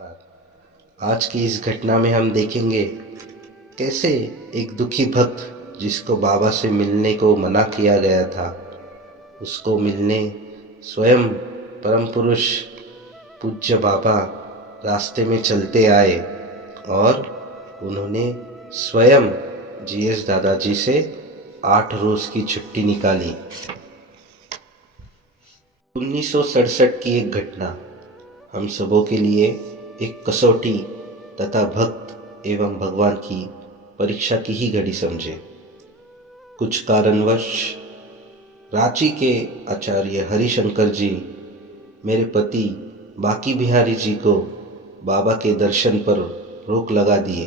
नमस्कार। आज की इस घटना में हम देखेंगे कैसे एक दुखी भक्त जिसको बाबा से मिलने को मना किया गया था, उसको मिलने स्वयं परम पुरुष पूज्य बाबा रास्ते में चलते आए और उन्होंने स्वयं जीएस दादाजी से 8 रोज की छुट्टी निकाली। 1967 की एक घटना हम सबों के लिए एक कसौटी तथा भक्त एवं भगवान की परीक्षा की ही घड़ी समझे। कुछ कारणवश रांची के आचार्य हरिशंकर जी मेरे पति बाकी बिहारी जी को बाबा के दर्शन पर रोक लगा दिए।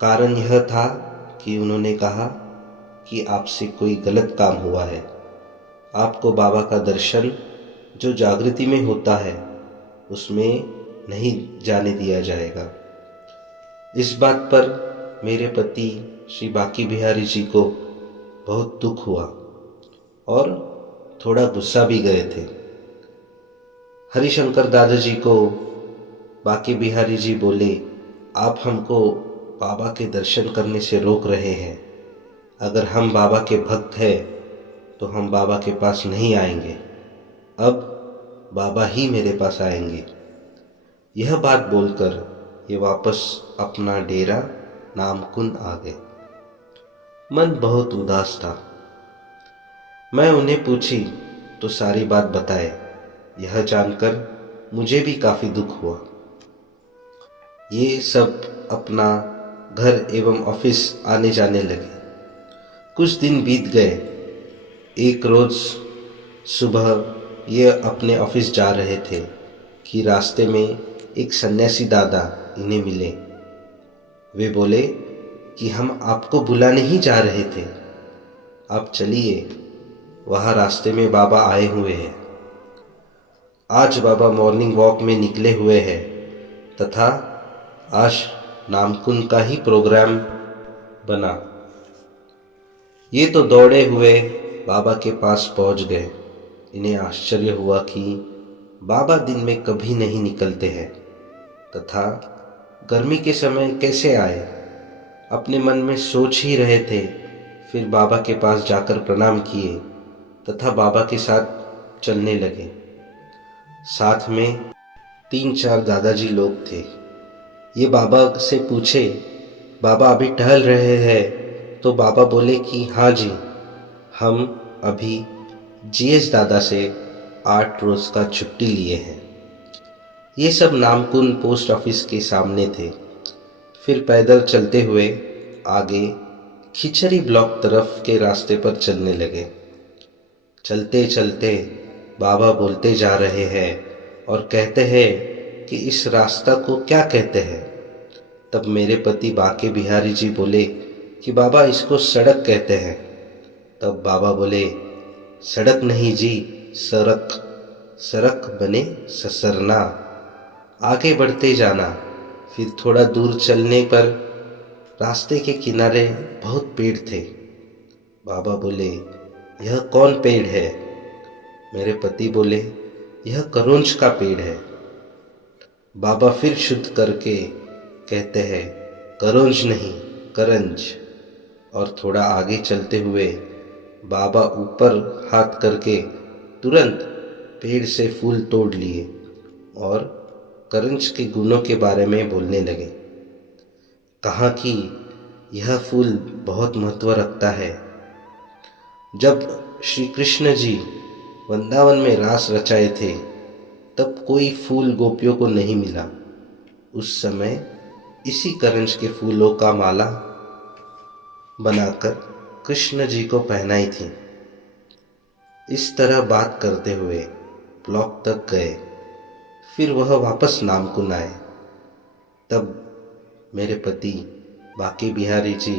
कारण यह था कि उन्होंने कहा कि आपसे कोई गलत काम हुआ है, आपको बाबा का दर्शन जो जागृति में होता है उसमें नहीं जाने दिया जाएगा। इस बात पर मेरे पति श्री बाकी बिहारी जी को बहुत दुख हुआ और थोड़ा गुस्सा भी गए थे। हरिशंकर दादाजी को बाकी बिहारी जी बोले, आप हमको बाबा के दर्शन करने से रोक रहे हैं, अगर हम बाबा के भक्त हैं तो हम बाबा के पास नहीं आएंगे, अब बाबा ही मेरे पास आएंगे। यह बात बोलकर ये वापस अपना डेरा नामकुन आ गए। मन बहुत उदास था। मैं उन्हें पूछी तो सारी बात बताए। यह जानकर मुझे भी काफ़ी दुख हुआ। ये सब अपना घर एवं ऑफिस आने जाने लगे। कुछ दिन बीत गए। एक रोज़ सुबह ये अपने ऑफिस जा रहे थे कि रास्ते में एक सन्यासी दादा इन्हें मिले। वे बोले कि हम आपको बुलाने ही जा रहे थे, आप चलिए, वहाँ रास्ते में बाबा आए हुए हैं। आज बाबा मॉर्निंग वॉक में निकले हुए हैं तथा आज नामकुन का ही प्रोग्राम बना। ये तो दौड़े हुए बाबा के पास पहुंच गए। इन्हें आश्चर्य हुआ कि बाबा दिन में कभी नहीं निकलते हैं तथा गर्मी के समय कैसे आए। अपने मन में सोच ही रहे थे। फिर बाबा के पास जाकर प्रणाम किए तथा बाबा के साथ चलने लगे। साथ में 3-4 दादाजी लोग थे। ये बाबा से पूछे, बाबा अभी टहल रहे हैं? तो बाबा बोले कि हाँ जी, हम अभी जीएस दादा से 8 रोज का छुट्टी लिए हैं। ये सब नामकुन पोस्ट ऑफिस के सामने थे। फिर पैदल चलते हुए आगे खिचड़ी ब्लॉक तरफ के रास्ते पर चलने लगे। चलते चलते बाबा बोलते जा रहे हैं और कहते हैं कि इस रास्ता को क्या कहते हैं। तब मेरे पति बाके बिहारी जी बोले कि बाबा इसको सड़क कहते हैं। तब बाबा बोले, सड़क नहीं जी, सरक, सरक बने ससरना। आगे बढ़ते जाना। फिर थोड़ा दूर चलने पर रास्ते के किनारे बहुत पेड़ थे। बाबा बोले, यह कौन पेड़ है? मेरे पति बोले, यह करौंज का पेड़ है। बाबा फिर शुद्ध करके कहते हैं, करौंज नहीं, करंज। और थोड़ा आगे चलते हुए बाबा ऊपर हाथ करके तुरंत पेड़ से फूल तोड़ लिए और करंज के गुणों के बारे में बोलने लगे। कहा कि यह फूल बहुत महत्व रखता है। जब श्री कृष्ण जी वृंदावन में रास रचाए थे तब कोई फूल गोपियों को नहीं मिला। उस समय इसी करंज के फूलों का माला बनाकर कृष्ण जी को पहनाई थी। इस तरह बात करते हुए ब्लॉक तक गए। फिर वह वापस नामकुन आए। तब मेरे पति बाकी बिहारी जी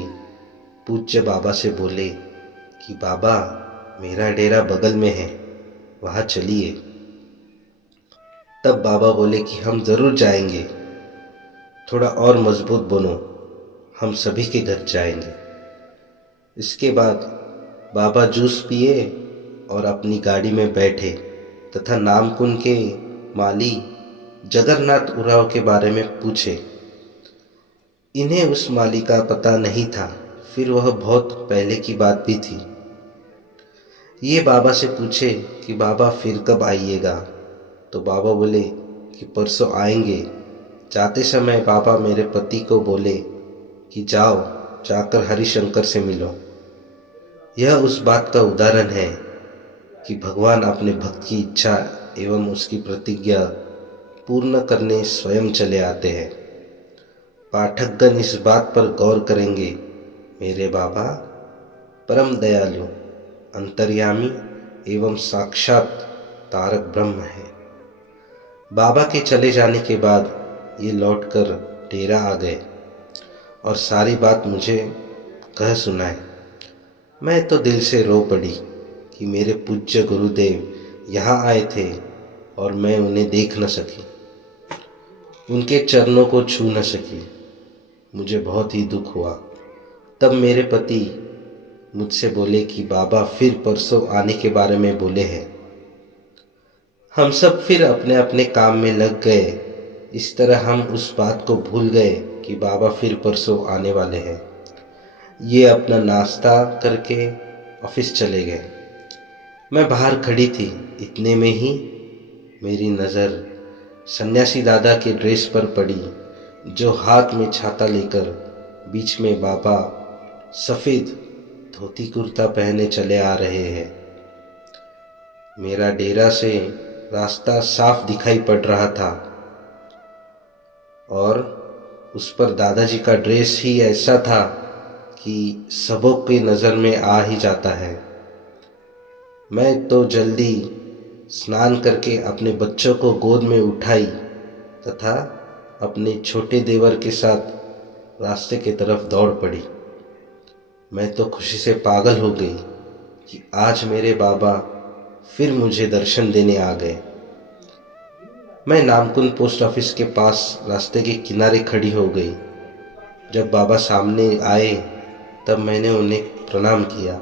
पूज्य बाबा से बोले कि बाबा, मेरा डेरा बगल में है, वहाँ चलिए। तब बाबा बोले कि हम ज़रूर जाएंगे, थोड़ा और मजबूत बनो, हम सभी के घर जाएंगे। इसके बाद बाबा जूस पिए और अपनी गाड़ी में बैठे तथा नामकुन के माली जगन्नाथ उरांव के बारे में पूछे। इन्हें उस माली का पता नहीं था, फिर वह बहुत पहले की बात भी थी। ये बाबा से पूछे कि बाबा फिर कब आइएगा, तो बाबा बोले कि परसों आएंगे। जाते समय बाबा मेरे पति को बोले कि जाओ, जाकर हरिशंकर से मिलो। यह उस बात का उदाहरण है कि भगवान अपने भक्त की इच्छा एवं उसकी प्रतिज्ञा पूर्ण करने स्वयं चले आते हैं। पाठकगण इस बात पर गौर करेंगे, मेरे बाबा परम दयालु, अंतर्यामी एवं साक्षात तारक ब्रह्म है। बाबा के चले जाने के बाद ये लौटकर डेरा आ गए और सारी बात मुझे कह सुनाए। मैं तो दिल से रो पड़ी कि मेरे पूज्य गुरुदेव यहाँ आए थे और मैं उन्हें देख न सकी, उनके चरणों को छू न सकी। मुझे बहुत ही दुख हुआ। तब मेरे पति मुझसे बोले कि बाबा फिर परसों आने के बारे में बोले हैं। हम सब फिर अपने अपने काम में लग गए। इस तरह हम उस बात को भूल गए कि बाबा फिर परसों आने वाले हैं। ये अपना नाश्ता करके ऑफिस चले गए। मैं बाहर खड़ी थी, इतने में ही मेरी नज़र सन्यासी दादा के ड्रेस पर पड़ी, जो हाथ में छाता लेकर बीच में बाबा सफ़ेद धोती कुर्ता पहने चले आ रहे हैं। मेरा डेरा से रास्ता साफ दिखाई पड़ रहा था और उस पर दादाजी का ड्रेस ही ऐसा था कि सबों की नज़र में आ ही जाता है। मैं तो जल्दी स्नान करके अपने बच्चों को गोद में उठाई तथा अपने छोटे देवर के साथ रास्ते की तरफ दौड़ पड़ी। मैं तो खुशी से पागल हो गई कि आज मेरे बाबा फिर मुझे दर्शन देने आ गए। मैं नामकुंद पोस्ट ऑफिस के पास रास्ते के किनारे खड़ी हो गई। जब बाबा सामने आए तब मैंने उन्हें प्रणाम किया।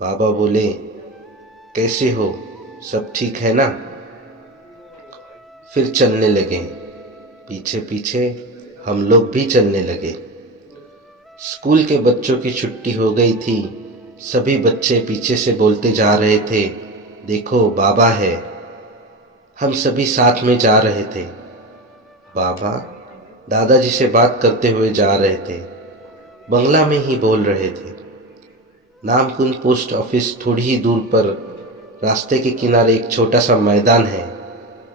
बाबा बोले, कैसे हो, सब ठीक है ना? फिर चलने लगे। पीछे पीछे हम लोग भी चलने लगे। स्कूल के बच्चों की छुट्टी हो गई थी। सभी बच्चे पीछे से बोलते जा रहे थे, देखो बाबा है। हम सभी साथ में जा रहे थे। बाबा दादाजी से बात करते हुए जा रहे थे, बंगला में ही बोल रहे थे। नामकुंद पोस्ट ऑफिस थोड़ी ही दूर पर रास्ते के किनारे एक छोटा सा मैदान है,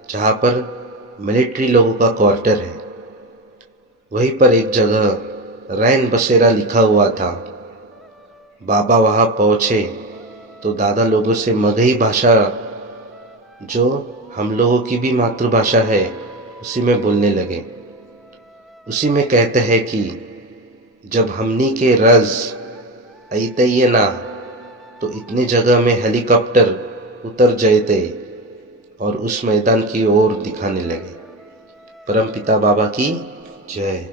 जहाँ पर मिलिट्री लोगों का क्वार्टर है। वहीं पर एक जगह रैन बसेरा लिखा हुआ था। बाबा वहाँ पहुँचे तो दादा लोगों से मगही भाषा, जो हम लोगों की भी मातृभाषा है, उसी में बोलने लगे। उसी में कहते हैं कि जब हमनी के रज अइतैये ना, तो इतनी जगह में हेलीकॉप्टर उतर जाते और उस मैदान की ओर दिखाने लगे। परमपिता बाबा की जय।